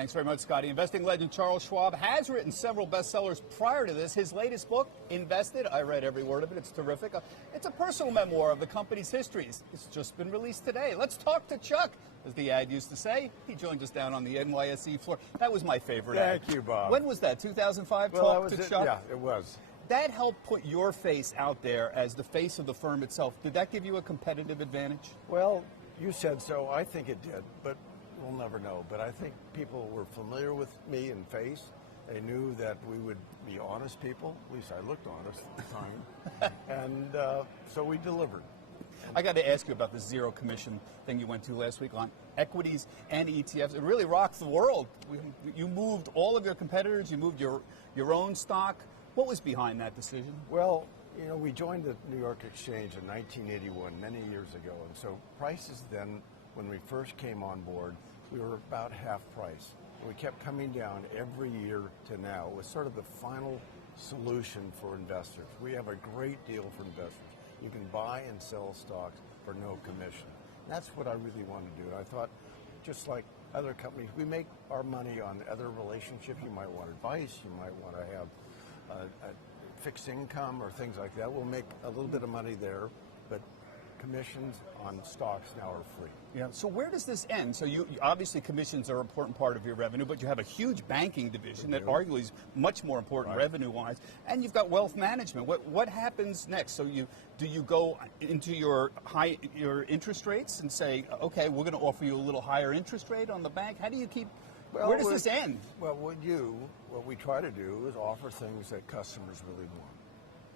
Thanks very much, Scotty. Investing legend Charles Schwab has written several bestsellers prior to this. His latest book, Invested, I read every word of it. It's terrific. It's a personal memoir of the company's histories. It's just been released today. Let's talk to Chuck, as the ad used to say. He joined us down on the NYSE floor. That was my favorite ad. Thank you, Bob. When was that, 2005? Well, Talk to Chuck? Yeah, it was. That helped put your face out there as the face of the firm itself. Did that give you a competitive advantage? Well, you said so. I think it did, but we'll never know. But I think people were familiar with me and face. They knew that we would be honest people. At least I looked honest at the time. And so we delivered. I got to ask you about the zero commission thing you went to last week on equities and ETFs. It really rocked the world. You moved all of your competitors. You moved your own stock. What was behind that decision? Well, you know, we joined the New York Exchange in 1981, many years ago. And so prices then, when we first came on board, we were about half price. And we kept coming down every year to now. It was sort of the final solution for investors. We have a great deal for investors. You can buy and sell stocks for no commission. That's what I really want to do. I thought, just like other companies, we make our money on other relationships. You might want advice, you might want to have a fixed income or things like that. We'll make a little bit of money there, but commissions on stocks now are free. Yeah. So where does this end? So you obviously commissions are an important part of your revenue, but you have a huge banking division that arguably is much more important revenue-wise, and you've got wealth management. What happens next? So do you go into your interest rates and say, okay, we're going to offer you a little higher interest rate on the bank? How do you keep? Well, where does this end? Well, what we try to do is offer things that customers really want.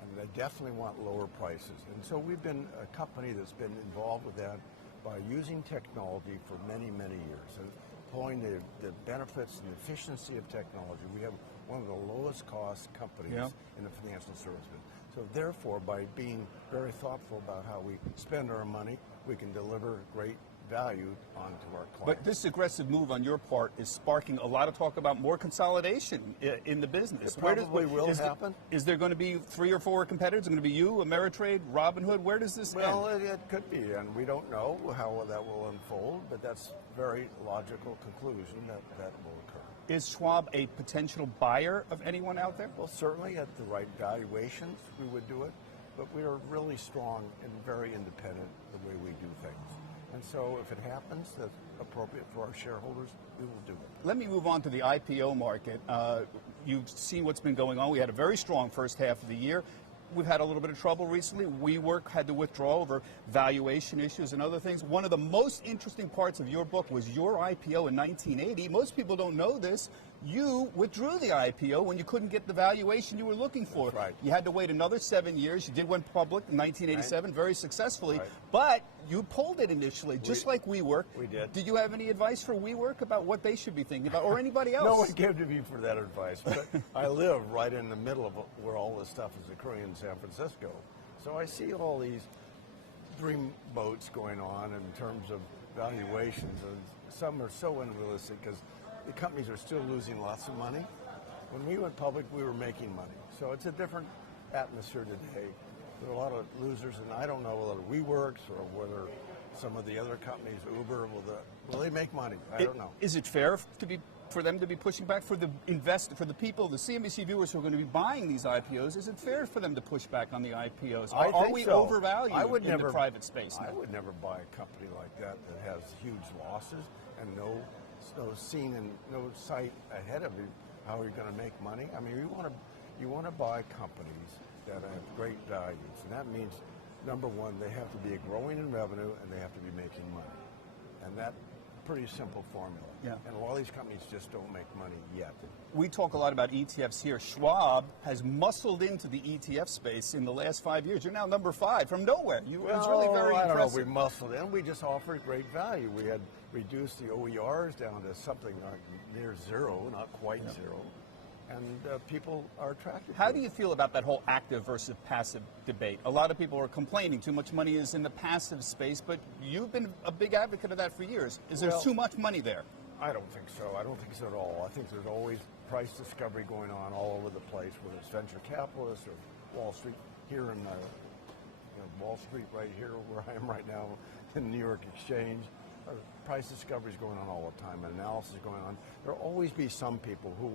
And they definitely want lower prices. And so we've been a company that's been involved with that by using technology for many, many years. And employing the benefits and efficiency of technology. We have one of the lowest cost companies in the financial service business. So therefore, by being very thoughtful about how we spend our money, we can deliver great value onto our clients. But this aggressive move on your part is sparking a lot of talk about more consolidation in the business. It probably will happen. Is there going to be 3 or 4 competitors? Is it going to be you, Ameritrade, Robinhood? Where does this end? Well, it could be, and we don't know how that will unfold, but that's a very logical conclusion that will occur. Is Schwab a potential buyer of anyone out there? Well, certainly at the right valuations, we would do it, but we are really strong and very independent the way we do things. And so if it happens that's appropriate for our shareholders, we will do it. Let me move on to the IPO market. You've seen what's been going on. We had a very strong first half of the year. We've had a little bit of trouble recently. WeWork had to withdraw over valuation issues and other things. One of the most interesting parts of your book was your IPO in 1980. Most people don't know this. You withdrew the IPO when you couldn't get the valuation you were looking for. That's right. You had to wait another 7 years. You did went public in 1987 very successfully, Right. but you pulled it initially, just like WeWork. We did. Did you have any advice for WeWork about what they should be thinking about, or anybody else? No one came to me for that advice, but I live right in the middle of where all this stuff is occurring in San Francisco. So I see all these dream boats going on in terms of valuations, and some are so unrealistic because the companies are still losing lots of money. When we went public, we were making money. So it's a different atmosphere today. There are a lot of losers, and I don't know whether WeWorks or whether some of the other companies, Uber, will they make money? I don't know. Is it fair for them to be pushing back for the people, the CNBC viewers who are going to be buying these IPOs? Is it fair for them to push back on the IPOs? Are we overvalued in the private space now? I would never buy a company like that has huge losses and no scene and no sight ahead of you how you're going to make money. I mean, you want to buy companies that have great values, and that means, number one, they have to be growing in revenue and they have to be making money, and that's a pretty simple formula. Yeah. And a lot of these companies just don't make money yet. We talk a lot about ETFs here. Schwab has muscled into the ETF space in the last 5 years. You're now number 5 from nowhere. It's really very impressive. I don't know if we muscled in. We just offered great value. We had reduced the OERs down to something like near zero, not quite zero. And people are attracted to it. How do you feel about that whole active versus passive debate? A lot of people are complaining too much money is in the passive space, but you've been a big advocate of that for years. Is there too much money there? I don't think so. I don't think so at all. I think there's always price discovery going on all over the place, whether it's venture capitalists or Wall Street. Here in Wall Street, right here where I am right now, in New York Exchange, price discovery is going on all the time, analysis is going on. There'll always be some people who,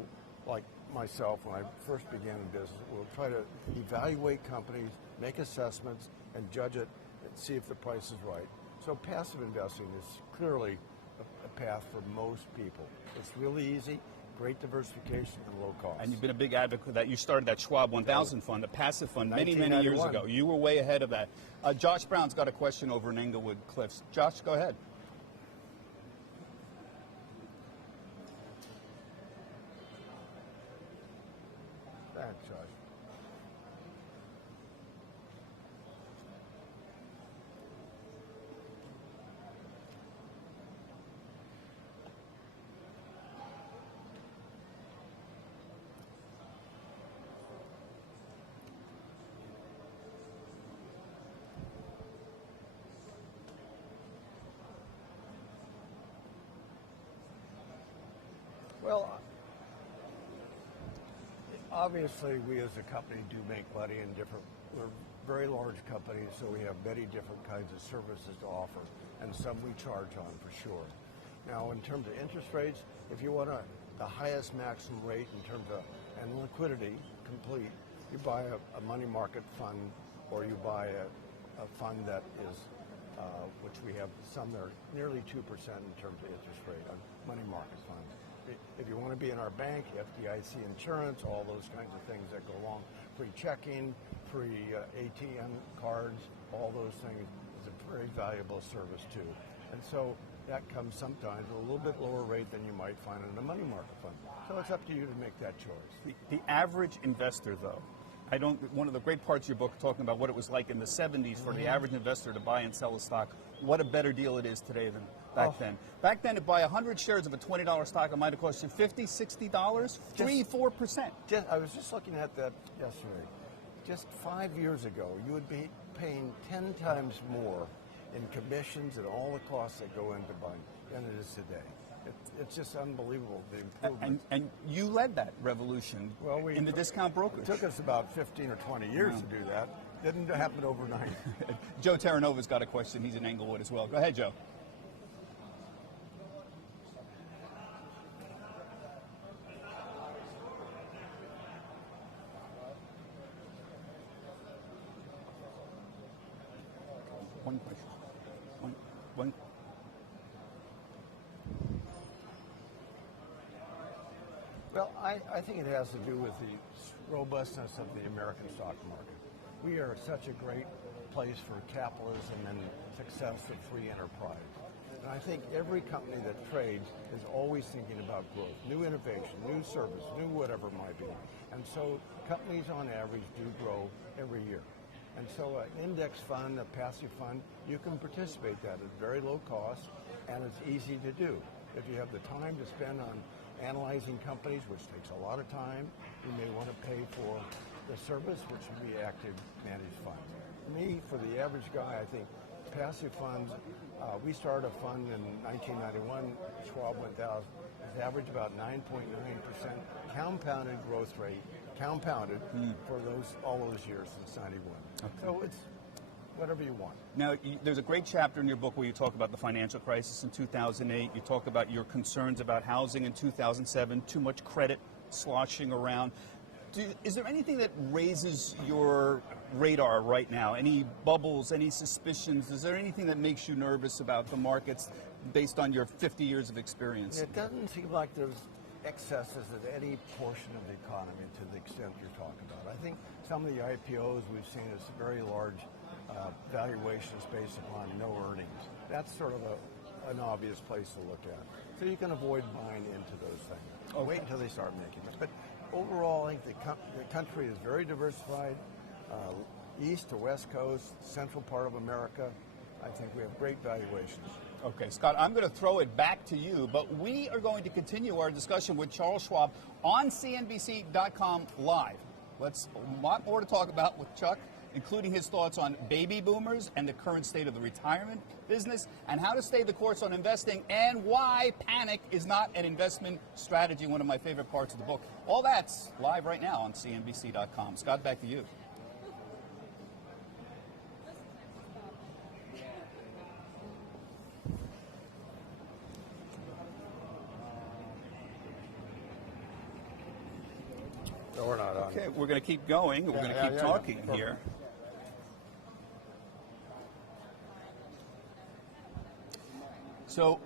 like myself, when I first began in business, will try to evaluate companies, make assessments, and judge it and see if the price is right. So passive investing is clearly a path for most people. It's really easy, great diversification, and low cost. And you've been a big advocate of that. You started that Schwab 1000 fund, the passive fund, many, many years 1991. ago. You were way ahead of that. Josh Brown's got a question over in Englewood Cliffs. Josh, go ahead. Thanks, Josh. Well, obviously, we as a company do make money in different, we're very large companies, so we have many different kinds of services to offer, and some we charge on for sure. Now, in terms of interest rates, if you want the highest maximum rate in terms of, and liquidity, complete, you buy a money market fund, or you buy a fund that is, which we have some that are nearly 2% in terms of interest rate on money market funds. If you want to be in our bank, FDIC insurance, all those kinds of things that go along, free checking, free ATM cards, all those things is a very valuable service too. And so that comes sometimes at a little bit lower rate than you might find in a money market fund. So it's up to you to make that choice. The average investor, though, one of the great parts of your book talking about what it was like in the 70s for the average investor to buy and sell a stock, what a better deal it is today than back then. Back then, to buy 100 shares of a $20 stock, it might have cost you $50, $60, 3-4%. I was just looking at that yesterday. Just 5 years ago, you would be paying 10 times more in commissions and all the costs that go into buying than it is today. It's just unbelievable, the improvement. And you led that revolution in the discount brokerage. It took us about 15 or 20 years to do that. Didn't happen overnight. Joe Terranova's got a question. He's in Englewood as well. Go ahead, Joe. One question. One. Well, I think it has to do with the robustness of the American stock market. We are such a great place for capitalism and success of free enterprise. And I think every company that trades is always thinking about growth, new innovation, new service, new whatever it might be. And so companies on average do grow every year. And so an index fund, a passive fund, you can participate that at very low cost, and it's easy to do. If you have the time to spend on analyzing companies, which takes a lot of time, you may want to pay for the service, which would be active managed funds. For me, for the average guy, I think passive funds, we started a fund in 1991, Schwab 1000, it's averaged about 9.9% compounded growth rate, compounded for all those years since 91. Okay. So it's whatever you want. Now, there's a great chapter in your book where you talk about the financial crisis in 2008. You talk about your concerns about housing in 2007, too much credit sloshing around. Is there anything that raises your radar right now? Any bubbles, any suspicions? Is there anything that makes you nervous about the markets based on your 50 years of experience? It doesn't seem like there's excesses at any portion of the economy to the extent you're talking about. I think some of the IPOs we've seen is very large valuations based upon no earnings. That's sort of an obvious place to look at. So you can avoid buying into those things. Okay. Wait until they start making it. But overall, I think the country is very diversified, east to west coast, central part of America. I think we have great valuations. Okay, Scott, I'm going to throw it back to you, but we are going to continue our discussion with Charles Schwab on CNBC.com live. A lot more to talk about with Chuck, including his thoughts on baby boomers and the current state of the retirement business, and how to stay the course on investing, and why panic is not an investment strategy, one of my favorite parts of the book. All that's live right now on CNBC.com. Scott, back to you. we're going to keep going. We're going to keep talking here. So,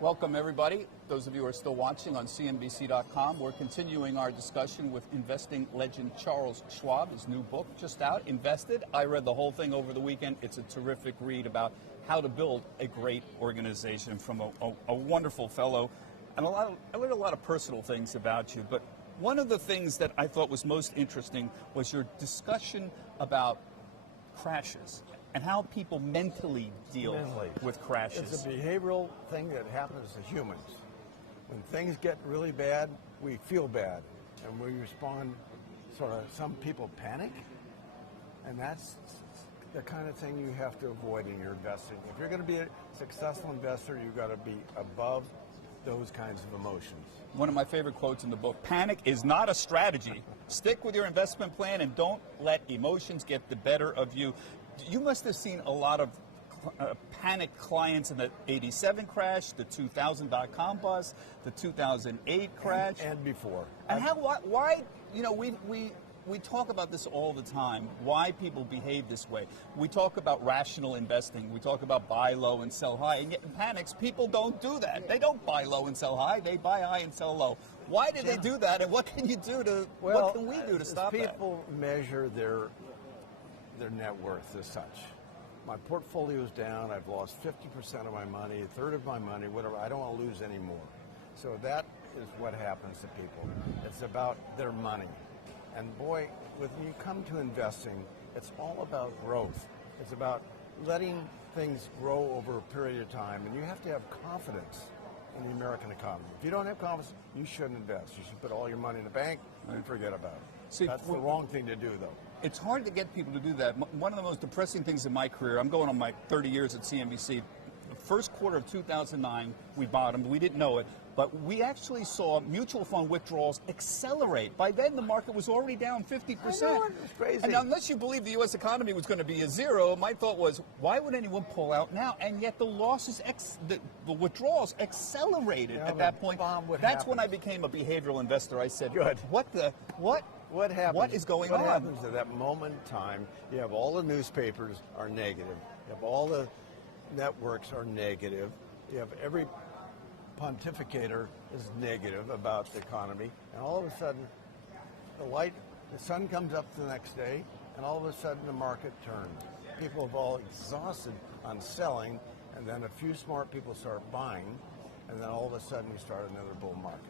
welcome everybody. Those of you who are still watching on CNBC.com, we're continuing our discussion with investing legend Charles Schwab. His new book just out, Invested. I read the whole thing over the weekend. It's a terrific read about how to build a great organization from a wonderful fellow. And I learned a lot of personal things about you. But one of the things that I thought was most interesting was your discussion about crashes and how people mentally deal with crashes. It's a behavioral thing that happens to humans. When things get really bad, we feel bad, and we respond sort of, some people panic, and that's the kind of thing you have to avoid in your investing. If you're going to be a successful investor, you've got to be above those kinds of emotions. One of my favorite quotes in the book, panic is not a strategy. Stick with your investment plan and don't let emotions get the better of you. You must have seen a lot of panicked clients in the 87 crash, the 2000 .com bust, the 2008 crash. And before. And why, you know, we talk about this all the time, why people behave this way. We talk about rational investing. We talk about buy low and sell high. And yet in panics, people don't do that. They don't buy low and sell high. They buy high and sell low. Why do they do that? And what can you do to, what can we do to stop that? People measure their net worth as such. My portfolio's down. I've lost 50% of my money, a third of my money, whatever. I don't want to lose any more. So that is what happens to people. It's about their money. And boy, when you come to investing, it's all about growth. It's about letting things grow over a period of time, and you have to have confidence in the American economy. If you don't have confidence, you shouldn't invest. You should put all your money in the bank and forget about it. See, that's the wrong thing to do, though. It's hard to get people to do that. One of the most depressing things in my career, I'm going on my 30 years at CNBC, the first quarter of 2009, we bottomed. We didn't know it, but we actually saw mutual fund withdrawals accelerate. By then, the market was already down 50%. I know, it was crazy. And unless you believe the U.S. economy was going to be a zero, my thought was, why would anyone pull out now? And yet the losses, the withdrawals accelerated at that point. That's when I became a behavioral investor. I said, good. What happens? What is going on? What happens at that moment in time? You have all the newspapers are negative. You have all the networks are negative. You have every pontificator is negative about the economy, and all of a sudden, the sun comes up the next day, and all of a sudden the market turns. People have all exhausted on selling, and then a few smart people start buying, and then all of a sudden we start another bull market.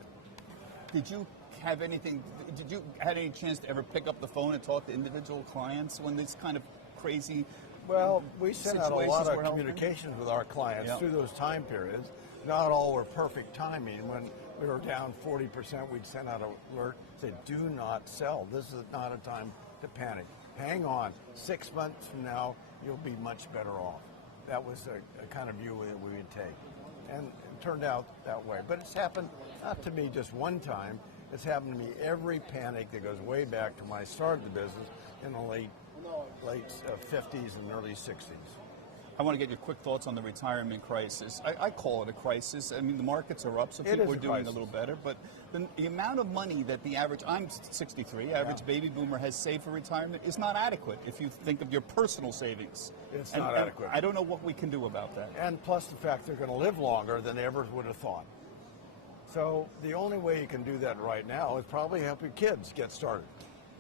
Did you have any chance to ever pick up the phone and talk to individual clients when this kind of crazy Well, we sent out a lot of communications communications with our clients through those time periods. Not all were perfect timing. When we were down 40%, we'd send out an alert, say, do not sell. This is not a time to panic. Hang on. 6 months from now, you'll be much better off. That was a kind of view that we would take. And it turned out that way. But it's happened, not to me just one time, it's happened to me every panic that goes way back to when I started the business in the late 50s and early 60s. I want to get your quick thoughts on the retirement crisis. I call it a crisis. I mean, the markets are up, so people are doing a little better. But the amount of money that the average, I'm 63, average baby boomer has saved for retirement is not adequate if you think of your personal savings. It's not adequate. I don't know what we can do about that. And plus the fact they're going to live longer than they ever would have thought. So the only way you can do that right now is probably help your kids get started.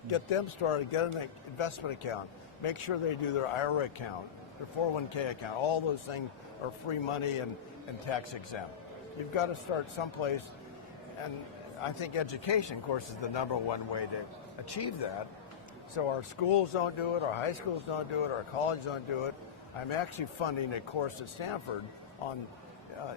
Get them started, get an investment account, make sure they do their IRA account, their 401k account. All those things are free money and tax exempt. You've got to start someplace, and I think education, of course, is the #1 way to achieve that. So our schools don't do it, our high schools don't do it, our colleges don't do it. I'm actually funding a course at Stanford on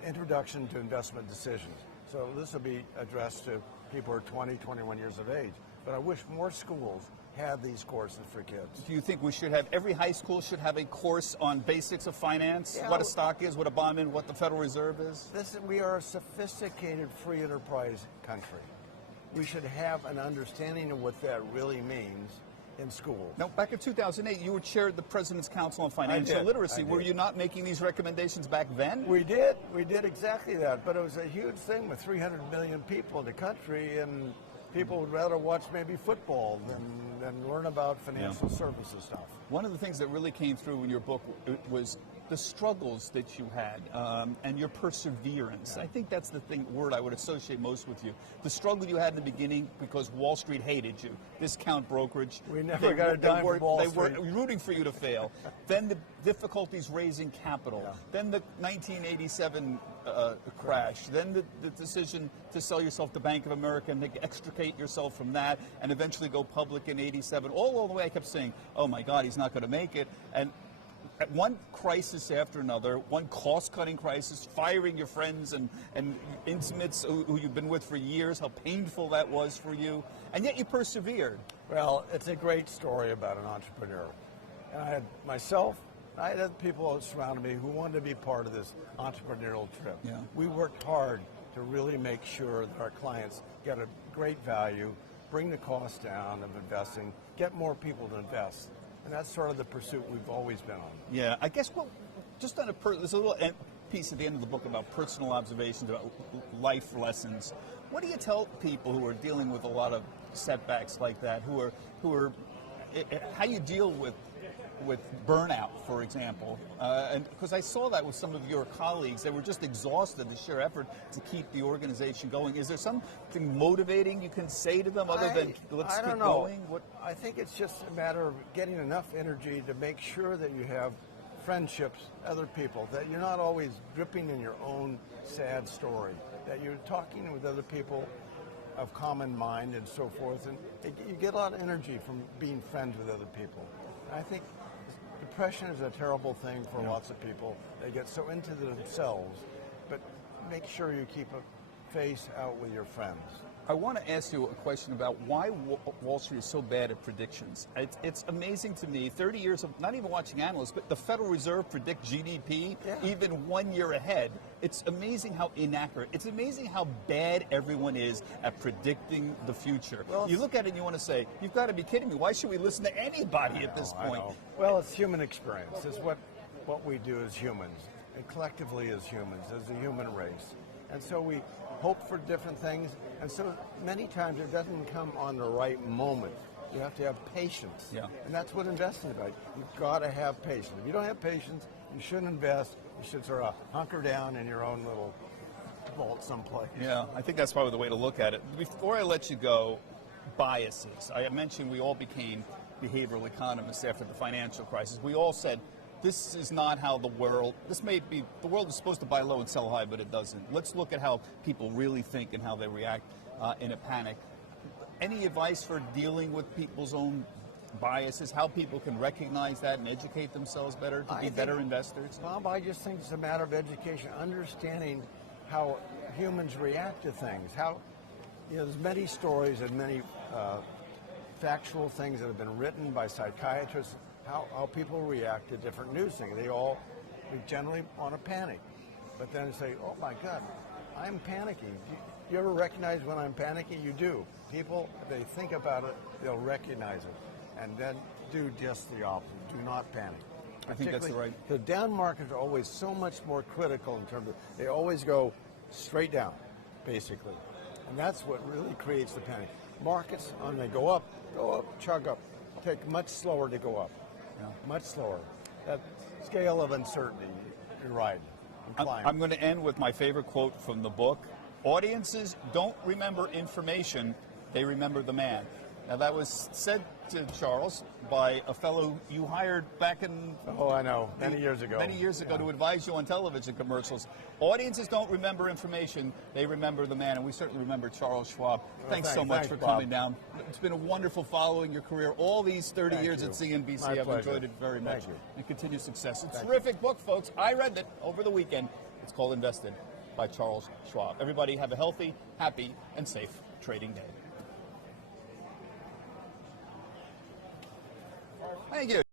introduction to investment decisions. So this will be addressed to people who are 20, 21 years of age. But I wish more schools had these courses for kids. Do you think we should have, every high school should have a course on basics of finance, what a stock is, what a bond is, what the Federal Reserve is? We are a sophisticated free enterprise country. We should have an understanding of what that really means in schools. Now, back in 2008, you were chair of the President's Council on Financial Literacy. Were you not making these recommendations back then? We did. We did exactly that. But it was a huge thing with 300 million people in the country, and People would rather watch maybe football than learn about financial services stuff. One of the things that really came through in your book was the struggles that you had and your perseverance. I think that's the word I would associate most with you. The struggle you had in the beginning because Wall Street hated you. Discount brokerage. We never got a dime from Wall Street. They were rooting for you to fail. Then the difficulties raising capital. Then the 1987 crash. Then the decision to sell yourself to Bank of America and to extricate yourself from that and eventually go public in 87. All the way I kept saying, oh my God, he's not going to make it. And at one crisis after another, one cost-cutting crisis, firing your friends and intimates who you've been with for years, how painful that was for you, and yet you persevered. Well, it's a great story about an entrepreneur. And I had myself, I had other people surrounding me who wanted to be part of this entrepreneurial trip. Yeah. We worked hard to really make sure that our clients get a great value, bring the cost down of investing, get more people to invest. And that's sort of the pursuit we've always been on. Yeah, I guess, well, just on there's a little piece at the end of the book about personal observations, about life lessons. What do you tell people who are dealing with a lot of setbacks like that, who are how you deal with burnout, for example? And because I saw that with some of your colleagues, they were just exhausted, the sheer effort to keep the organization going. Is there something motivating you can say to them other than let's keep going? I think it's just a matter of getting enough energy to make sure that you have friendships, other people, that you're not always dripping in your own sad story, that you're talking with other people of common mind and so forth, and you get a lot of energy from being friends with other people. And I think depression is a terrible thing for lots of people. They get so into themselves, but make sure you keep a face out with your friends. I want to ask you a question about why Wall Street is so bad at predictions. It's amazing to me, 30 years of not even watching analysts, but the Federal Reserve predict GDP even 1 year ahead. It's amazing how inaccurate. It's amazing how bad everyone is at predicting the future. Well, you look at it and you want to say, you've got to be kidding me. Why should we listen to anybody at this point? Well, it's human experience. It's what we do as humans, and collectively as humans, as a human race. And so we hope for different things, and so many times it doesn't come on the right moment. You have to have patience. Yeah. And that's what investing is about. You've got to have patience. If you don't have patience, you shouldn't invest. You should sort of hunker down in your own little vault someplace. Yeah, I think that's probably the way to look at it. Before I let you go, biases. I mentioned we all became behavioral economists after the financial crisis. We all said, this is not how the world is supposed to buy low and sell high, but it doesn't. Let's look at how people really think and how they react in a panic. Any advice for dealing with people's own biases, how people can recognize that and educate themselves better to be better investors? Bob, I just think it's a matter of education, understanding how humans react to things. How, there's many stories and many factual things that have been written by psychiatrists, how people react to different news things. We generally want to panic, but then say, oh my God, I'm panicking. You ever recognize when I'm panicking? You do. People, if they think about it, they'll recognize it, and then do just the opposite. Do not panic. I think that's the right. The down markets are always so much more critical in terms of, they always go straight down, basically. And that's what really creates the panic. Markets, when they go up, chug up. Take much slower to go up. Yeah. Much slower. That scale of uncertainty, you're right. I'm going to end with my favorite quote from the book. Audiences don't remember information, they remember the man. Now that was said to Charles by a fellow you hired back in... Oh, I know. Many years ago. Many years ago to advise you on television commercials. Audiences don't remember information, they remember the man. And we certainly remember Charles Schwab. Thanks so much for coming down. It's been a wonderful following your career all these 30 years at CNBC. I've enjoyed it very much. And continued success. It's a terrific book, folks. I read it over the weekend. It's called Invested by Charles Schwab. Everybody have a healthy, happy, and safe trading day. Thank you.